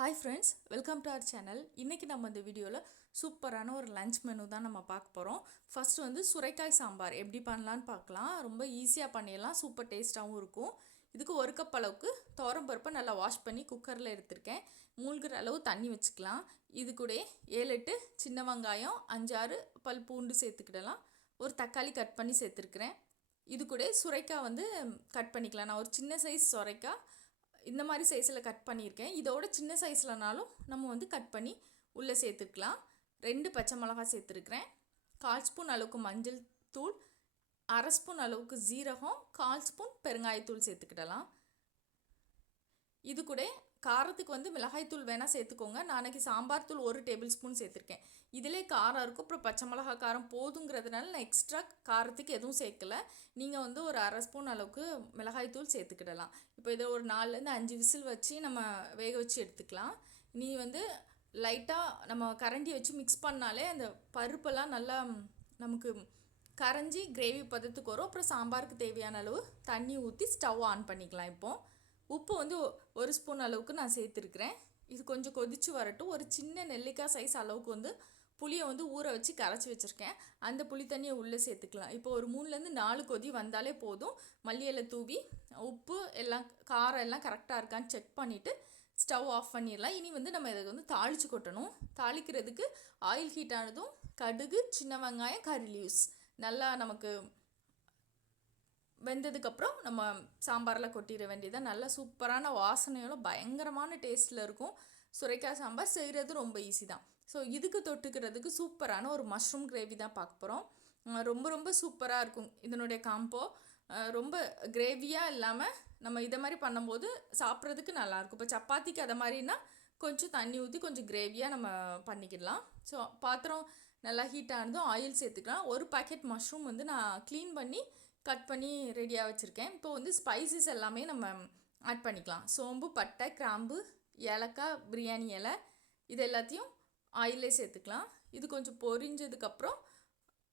Hi friends welcome to our channel இன்றைக்கி நம்ம இந்த வீடியோவில் சூப்பரான ஒரு லஞ்ச் மெனு தான் நம்ம பார்க்க போகிறோம் ஃபஸ்ட்டு வந்து சுரைக்காய் சாம்பார். எப்படி பண்ணலான்னு பார்க்கலாம். ரொம்ப ஈஸியாக பண்ணிடலாம். சூப்பர் டேஸ்ட்டாகவும் இருக்கும். இதுக்கு ஒரு கப் அளவுக்கு துவரம் பருப்பை நல்லா வாஷ் பண்ணி குக்கரில் எடுத்திருக்கேன். மூழ்கிற அளவு தண்ணி வச்சுக்கலாம். இது கூட ஏழு எட்டு சின்ன வெங்காயம் அஞ்சாறு பல் பூண்டு சேர்த்துக்கிடலாம். ஒரு தக்காளி கட் பண்ணி சேர்த்துருக்குறேன். இது கூட சுரைக்காய் வந்து கட் பண்ணிக்கலாம். நான் ஒரு சின்ன சைஸ் சுரைக்காய் இந்த மாதிரி சைஸில் கட் பண்ணியிருக்கேன். இதோட சின்ன சைஸ்லனாலும் நம்ம வந்து கட் பண்ணி உள்ளே சேர்த்துக்கலாம். ரெண்டு பச்சை மிளகா சேர்த்துருக்குறேன். கால் ஸ்பூன் அளவுக்கு மஞ்சள் தூள் அரை ஸ்பூன் அளவுக்கு ஜீரகம் கால் ஸ்பூன் பெருங்காயத்தூள் சேர்த்துக்கிடலாம். இது கூட காரத்துக்கு வந்து மிளகாய்த்தூள் வேணால் சேர்த்துக்கோங்க. நாளைக்கு சாம்பார் தூள் ஒரு டேபிள் ஸ்பூன் சேர்த்துருக்கேன். இதிலே காரம் இருக்கும். அப்புறம் பச்சை மிளகா காரம் போதுங்கிறதுனால நான் எக்ஸ்ட்ரா காரத்துக்கு எதுவும் சேர்க்கல. நீங்கள் வந்து ஒரு அரை ஸ்பூன் அளவுக்கு மிளகாய்த்தூள் சேர்த்துக்கிடலாம். இப்போ இதை ஒரு நாலுலேருந்து அஞ்சு விசில் வச்சு நம்ம வேக வச்சு எடுத்துக்கலாம். நீ வந்து லைட்டாக நம்ம கரண்டி வச்சு மிக்ஸ் பண்ணாலே அந்த பருப்பெல்லாம் நல்லா நமக்கு கரைஞ்சி கிரேவி பதத்துக்கு வரும். அப்புறம் சாம்பாருக்கு தேவையான அளவு தண்ணி ஊற்றி ஸ்டவ் ஆன் பண்ணிக்கலாம் இப்போது உப்பு வந்து ஒரு ஸ்பூன் அளவுக்கு நான் சேர்த்துருக்குறேன். இது கொஞ்சம் கொதிச்சு வரட்டும். ஒரு சின்ன நெல்லிக்காய் சைஸ் அளவுக்கு வந்து புளியை வந்து ஊற வச்சு கரைச்சி வச்சுருக்கேன். அந்த புளி தண்ணியை உள்ளே சேர்த்துக்கலாம். இப்போ ஒரு மூணுலேருந்து நாலு கொதி வந்தாலே போதும். மல்லி தூவி உப்பு எல்லாம் காரம் எல்லாம் கரெக்டாக இருக்கான்னு செக் பண்ணிவிட்டு ஸ்டவ் ஆஃப் பண்ணிடலாம். இனி வந்து நம்ம இதை வந்து தாளித்து கொட்டணும். தாளிக்கிறதுக்கு ஆயில் ஹீட் ஆனதும் கடுகு சின்ன வெங்காயம் கறி லீவ்ஸ் நல்லா நமக்கு வெந்ததுக்கப்புறம் நம்ம சாம்பாரில் கொட்டிட வேண்டியதான் நல்லா சூப்பரான வாசனையோட பயங்கரமான டேஸ்ட்டில் இருக்கும். சுரைக்காய் சாம்பார் செய்கிறது ரொம்ப ஈஸி தான். ஸோ இதுக்கு தொட்டுக்கிறதுக்கு சூப்பரான ஒரு மஷ்ரூம் கிரேவி தான் பார்க்க போகிறோம் ரொம்ப ரொம்ப சூப்பராக இருக்கும் இதனுடைய காம்போ ரொம்ப கிரேவியாக இல்லாமல் நம்ம இதை மாதிரி பண்ணும்போது சாப்பிட்றதுக்கு நல்லாயிருக்கும் இப்போ சப்பாத்திக்கு அதை மாதிரினா கொஞ்சம் தண்ணி ஊற்றி கொஞ்சம் கிரேவியாக நம்ம பண்ணிக்கிடலாம். ஸோ பாத்திரம் நல்லா ஹீட் ஆனதும் ஆயில் சேர்த்துக்கலாம். ஒரு பாக்கெட் மஷ்ரூம் வந்து நான் க்ளீன் பண்ணி கட் பண்ணி ரெடியாக வச்சுருக்கேன். இப்போ வந்து ஸ்பைசஸ் எல்லாமே நம்ம ஆட் பண்ணிக்கலாம். சோம்பு பட்டை கிராம்பு ஏலக்காய் பிரியாணி இலை இது எல்லாத்தையும் ஆயிலே சேர்த்துக்கலாம். இது கொஞ்சம் பொரிஞ்சதுக்கப்புறம்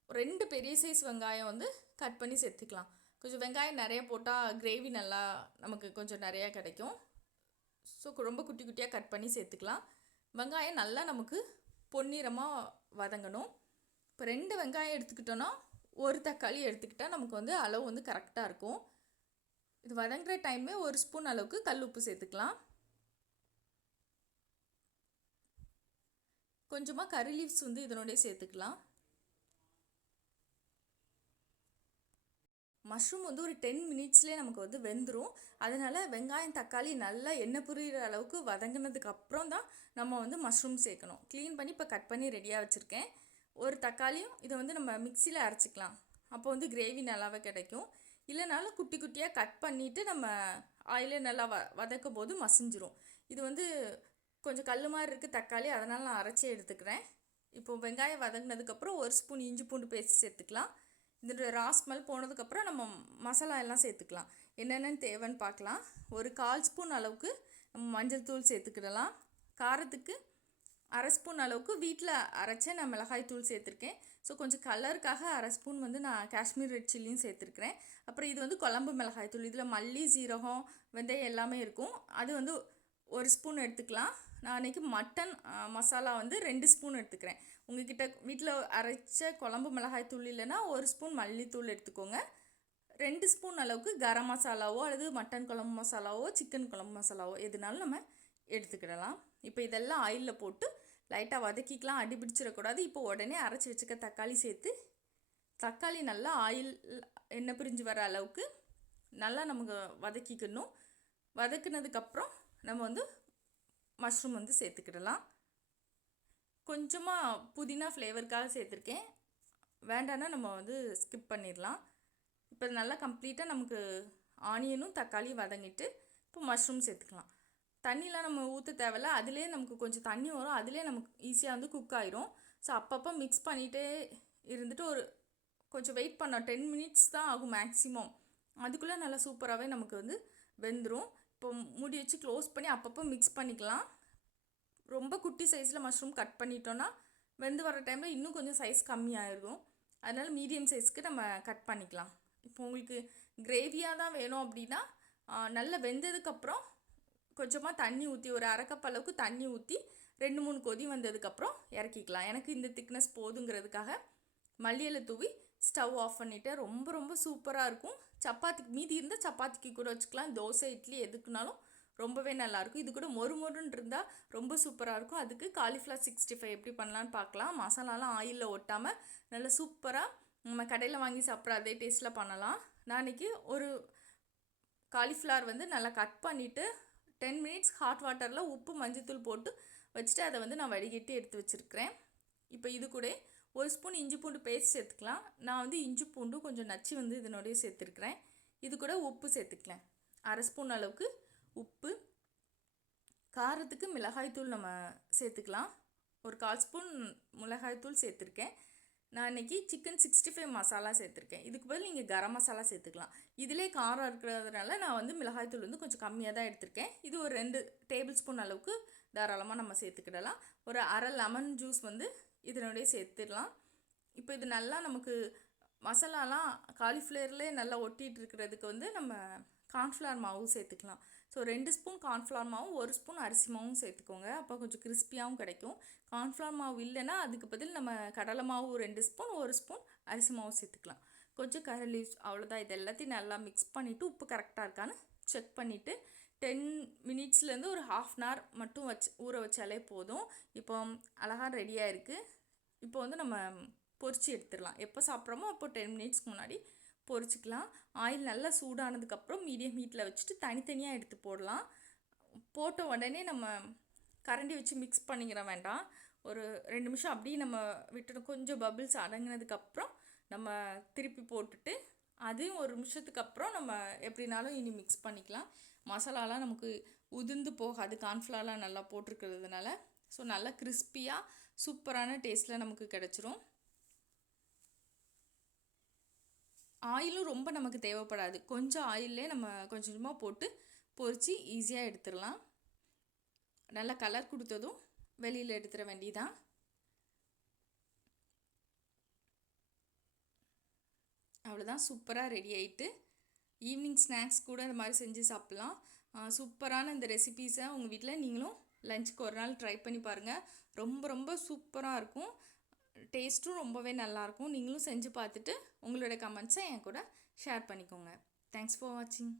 ரெண்டு பெரிய சைஸ் வெங்காயம் வந்து கட் பண்ணி சேர்த்துக்கலாம். கொஞ்சம் வெங்காயம் நிறைய போட்டால் கிரேவி நல்லா நமக்கு கொஞ்சம் நிறையா கிடைக்கும். ஸோ ரொம்ப குட்டி குட்டியாக கட் பண்ணி சேர்த்துக்கலாம். வெங்காயம் நல்லா நமக்கு பொன்னிறமாக வதங்கணும். இப்போ ரெண்டு வெங்காயம் எடுத்துக்கிட்டோன்னா ஒரு தக்காளி எடுத்துக்கிட்டால் நமக்கு வந்து அளவு வந்து கரெக்டாக இருக்கும். இது வதங்குற டைமே ஒரு ஸ்பூன் அளவுக்கு கல் உப்பு சேர்த்துக்கலாம். கொஞ்சமாக கறி லீவ்ஸ் வந்து இதனுடைய சேர்த்துக்கலாம். மஷ்ரூம் வந்து ஒரு டென் மினிட்ஸ்லேயே நமக்கு வந்து வெந்துடும் அதனால் வெங்காயம் தக்காளி நல்லா எண்ணெய் புரிகிற அளவுக்கு வதங்கினதுக்கு அப்புறம் தான் நம்ம வந்து மஷ்ரூம் சேர்க்கணும். க்ளீன் பண்ணி இப்போ கட் பண்ணி ரெடியாக வச்சுருக்கேன். ஒரு தக்காளியும் இதை வந்து நம்ம மிக்சியில் அரைச்சிக்கலாம். அப்போ வந்து கிரேவி நல்லாவே கிடைக்கும். இல்லைனாலும் குட்டி குட்டியாக கட் பண்ணிவிட்டு நம்ம ஆயிலே நல்லா வ வதக்கும் போது மசிஞ்சிரும். இது வந்து கொஞ்சம் கல் மாதிரி இருக்குது தக்காளி அதனால் நான் அரைச்சி எடுத்துக்கிறேன். இப்போ வெங்காயம் வதங்கினதுக்கப்புறம் ஒரு ஸ்பூன் இஞ்சி பூண்டு பேஸ்ட் சேர்த்துக்கலாம். இதோட ரா ஸ்மெல் போனதுக்கப்புறம் நம்ம மசாலா எல்லாம் சேர்த்துக்கலாம். என்னென்னு தேவைன்னு பார்க்கலாம். ஒரு கால் ஸ்பூன் அளவுக்கு நம்ம மஞ்சள் தூள் சேர்த்துக்கிடலாம். காரத்துக்கு அரை ஸ்பூன் அளவுக்கு வீட்டில் அரைச்ச நான் மிளகாய் தூள் சேர்த்துருக்கேன். ஸோ கொஞ்சம் கலருக்காக அரை ஸ்பூன் வந்து நான் காஷ்மீர் ரெட் சில்லியும் சேர்த்துருக்கிறேன். அப்புறம் இது வந்து குழம்பு மிளகாய் தூள். இதில் மல்லி சீரகம் வெந்தயம் எல்லாமே இருக்கும். அது வந்து ஒரு ஸ்பூன் எடுத்துக்கலாம். நான் அன்றைக்கி மட்டன் மசாலா வந்து ரெண்டு ஸ்பூன் எடுத்துக்கிறேன். உங்ககிட்ட வீட்டில் அரைச்ச குழம்பு மிளகாய் தூள் இல்லைன்னா ஒரு ஸ்பூன் மல்லித்தூள் எடுத்துக்கோங்க. ரெண்டு ஸ்பூன் அளவுக்கு கரம் மசாலாவோ அல்லது மட்டன் குழம்பு மசாலாவோ சிக்கன் குழம்பு மசாலாவோ எதுனாலும் நம்ம எடுத்துக்கிடலாம். இப்போ இதெல்லாம் ஆயிலில் போட்டு லைட்டாக வதக்கிக்கலாம். அடி பிடிச்சிடக்கூடாது. இப்போ உடனே அரைச்சி வச்சுக்க தக்காளி சேர்த்து தக்காளி நல்லா ஆயில் எண்ணெய் பிரிஞ்சு வர அளவுக்கு நல்லா நமக்கு வதக்கிக்கணும். வதக்குனதுக்கப்புறம் நம்ம வந்து மஷ்ரூம் வந்து சேர்த்துக்கிடலாம். கொஞ்சமாக புதினா ஃப்ளேவருக்காக சேர்த்துருக்கேன். வேண்டான்னா நம்ம வந்து ஸ்கிப் பண்ணிடலாம். இப்போ நல்லா கம்ப்ளீட்டாக நமக்கு ஆனியனும் தக்காளியும் வதங்கிட்டு இப்போ மஷ்ரூம் சேர்த்துக்கலாம். தண்ணிலாம் நம்ம ஊற்ற தேவையில்ல. அதுலேயே நமக்கு கொஞ்சம் தண்ணி வரும். அதுலேயே நமக்கு ஈஸியாக வந்து குக் ஆயிரும். ஸோ அப்பப்போ மிக்ஸ் பண்ணிகிட்டே இருந்துட்டு ஒரு கொஞ்சம் வெயிட் பண்ணோம். டென் மினிட்ஸ் தான் ஆகும் மேக்ஸிமம் அதுக்குள்ளே நல்லா சூப்பராகவே நமக்கு வந்து வெந்துடும் இப்போ மூடி வச்சு க்ளோஸ் பண்ணி அப்பப்போ மிக்ஸ் பண்ணிக்கலாம். ரொம்ப குட்டி சைஸில் மஷ்ரூம் கட் பண்ணிட்டோன்னா வெந்து வர டைமில் இன்னும் கொஞ்சம் சைஸ் கம்மியாயிருக்கும் அதனால் மீடியம் சைஸ்க்கு நம்ம கட் பண்ணிக்கலாம். இப்போ உங்களுக்கு கிரேவியாக தான் வேணும் அப்படின்னா நல்லா வெந்ததுக்கப்புறம் கொஞ்சமாக தண்ணி ஊற்றி ஒரு அரை அளவுக்கு தண்ணி ஊற்றி ரெண்டு மூணு கொதி வந்ததுக்கப்புறம் இறக்கிக்கலாம். எனக்கு இந்த திக்னஸ் போதுங்கிறதுக்காக மல்லியில் தூவி ஸ்டவ் ஆஃப் பண்ணிவிட்டேன் ரொம்ப ரொம்ப சூப்பராக இருக்கும். சப்பாத்திக்கு மீதி இருந்தால் சப்பாத்திக்கு கூட வச்சுக்கலாம். தோசை இட்லி எதுக்குனாலும் ரொம்பவே நல்லாயிருக்கும். இது கூட மொறு மொறுன்னு இருந்தால் ரொம்ப சூப்பராக இருக்கும். அதுக்கு காலிஃப்ளவர் சிக்ஸ்டி ஃபைவ் எப்படி பண்ணலான்னு பார்க்கலாம். மசாலாலாம் ஆயிலில் ஒட்டாமல் நல்லா சூப்பராக நம்ம கடையில் வாங்கி சாப்பிட்ற அதே டேஸ்ட்டில் பண்ணலாம். நான் இன்றைக்கி ஒரு காலிஃப்ளவர் வந்து நல்லா கட் பண்ணிவிட்டு டென் மினிட்ஸ் ஹாட் வாட்டரில் உப்பு மஞ்சத்தூள் போட்டு வச்சுட்டு அதை வந்து நான் வடிகட்டி எடுத்து வச்சுருக்கிறேன். இப்போ இது கூட ஒரு ஸ்பூன் இஞ்சி பூண்டு பேஸ்ட் சேர்த்துக்கலாம். நான் வந்து இஞ்சி பூண்டும் கொஞ்சம் நச்சு வந்து இதனோடய சேர்த்துருக்குறேன். இது கூட உப்பு சேர்த்துக்கலாம். அரை ஸ்பூன் அளவுக்கு உப்பு. காரத்துக்கு மிளகாய்த்தூள் நம்ம சேர்த்துக்கலாம். ஒரு கால் ஸ்பூன் மிளகாய்த்தூள் சேர்த்துருக்கேன். நான் இன்றைக்கி சிக்கன் சிக்ஸ்டி ஃபைவ் மசாலா சேர்த்துருக்கேன். இதுக்கு பதில் நீங்கள் கரம் மசாலா சேர்த்துக்கலாம். இதிலே காரம் இருக்கிறதுனால நான் வந்து மிளகாய்த்தூள் வந்து கொஞ்சம் கம்மியாக தான் எடுத்திருக்கேன். இது ஒரு ரெண்டு டேபிள் ஸ்பூன் அளவுக்கு தாராளமாக நம்ம சேர்த்துக்கிடலாம். ஒரு அரை லெமன் ஜூஸ் வந்து இதனுடைய சேர்த்துடலாம். இப்போ இது நல்லா நமக்கு மசாலாலாம் காலிஃப்ளவர்லேயே நல்லா ஒட்டிகிட்டு இருக்கிறதுக்கு வந்து நம்ம கார்ன்ஃப்ளவர் மாவு சேர்த்துக்கலாம். ஸோ ரெண்டு ஸ்பூன் கார்ன்ஃப்ளவர் மாவும் ஒரு ஸ்பூன் அரிசி மாவும் சேர்த்துக்கோங்க. அப்போ கொஞ்சம் கிறிஸ்பியாகவும் கிடைக்கும். கார்ன்ஃப்ளவர் மாவு இல்லைன்னா அதுக்கு பதில் நம்ம கடலை மாவு ரெண்டு ஸ்பூன் ஒரு ஸ்பூன் அரிசி மாவு சேர்த்துக்கலாம். கொஞ்சம் கரை லீவ்ஸ் அவ்வளோதான் இது எல்லாத்தையும் நல்லா மிக்ஸ் பண்ணிவிட்டு உப்பு கரெக்டாக இருக்கான்னு செக் பண்ணிவிட்டு டென் மினிட்ஸ்லேருந்து ஒரு ஹாஃப் அன் ஹவர் மட்டும் வச்சு ஊற வச்சாலே போதும். இப்போ அழகாக ரெடியாக இருக்குது இப்போ வந்து நம்ம பொரிச்சு எடுத்துடலாம். எப்போ சாப்பிட்றோமோ அப்போ டென் மினிட்ஸ்க்கு முன்னாடி பொரிச்சிக்கலாம். ஆயில் நல்லா சூடானதுக்கப்புறம் மீடியம் ஹீட்டில் வச்சுட்டு தனித்தனியாக எடுத்து போடலாம். போட்ட உடனே நம்ம கரண்டி வச்சு மிக்ஸ் பண்ணிக்கிற வேண்டாம். ஒரு ரெண்டு நிமிஷம் அப்படியே நம்ம விட்டுடும் கொஞ்சம் பபிள்ஸ் அடங்கினதுக்கப்புறம் நம்ம திருப்பி போட்டுட்டு அதையும் ஒரு நிமிஷத்துக்கு அப்புறம் நம்ம எப்படினாலும் இனி மிக்ஸ் பண்ணிக்கலாம். மசாலாலாம் நமக்கு உதிர்ந்து போகாது. கான்ஃப்ளாலாம் நல்லா போட்டிருக்கிறதுனால. ஸோ நல்லா கிறிஸ்பியாக சூப்பரான டேஸ்ட்டில் நமக்கு கிடச்சிரும். ஆயிலும் ரொம்ப நமக்கு தேவைப்படாது. கொஞ்சம் ஆயிலே நம்ம கொஞ்சம் கொஞ்சமாக போட்டு பொரித்து ஈஸியாக எடுத்துடலாம். நல்லா கலர் கொடுத்ததும் வெளியில் எடுத்துட வேண்டியதான் அவ்வளோதான் சூப்பராக ரெடி ஆகிட்டு ஈவினிங் ஸ்நாக்ஸ் கூட இந்த மாதிரி செஞ்சு சாப்பிட்லாம். சூப்பரான இந்த ரெசிபீஸை உங்கள் வீட்டில் நீங்களும் லஞ்சுக்கு ஒரு நாள் ட்ரை பண்ணி பாருங்கள் ரொம்ப ரொம்ப சூப்பராக இருக்கும். டேஸ்ட்டும் ரொம்பவே நல்லாயிருக்கும். நீங்களும் செஞ்சு பார்த்துட்டு உங்களோட கமெண்ட்ஸை என் கூட ஷேர் பண்ணிக்கோங்க. தேங்க்ஸ் ஃபார் வாட்சிங்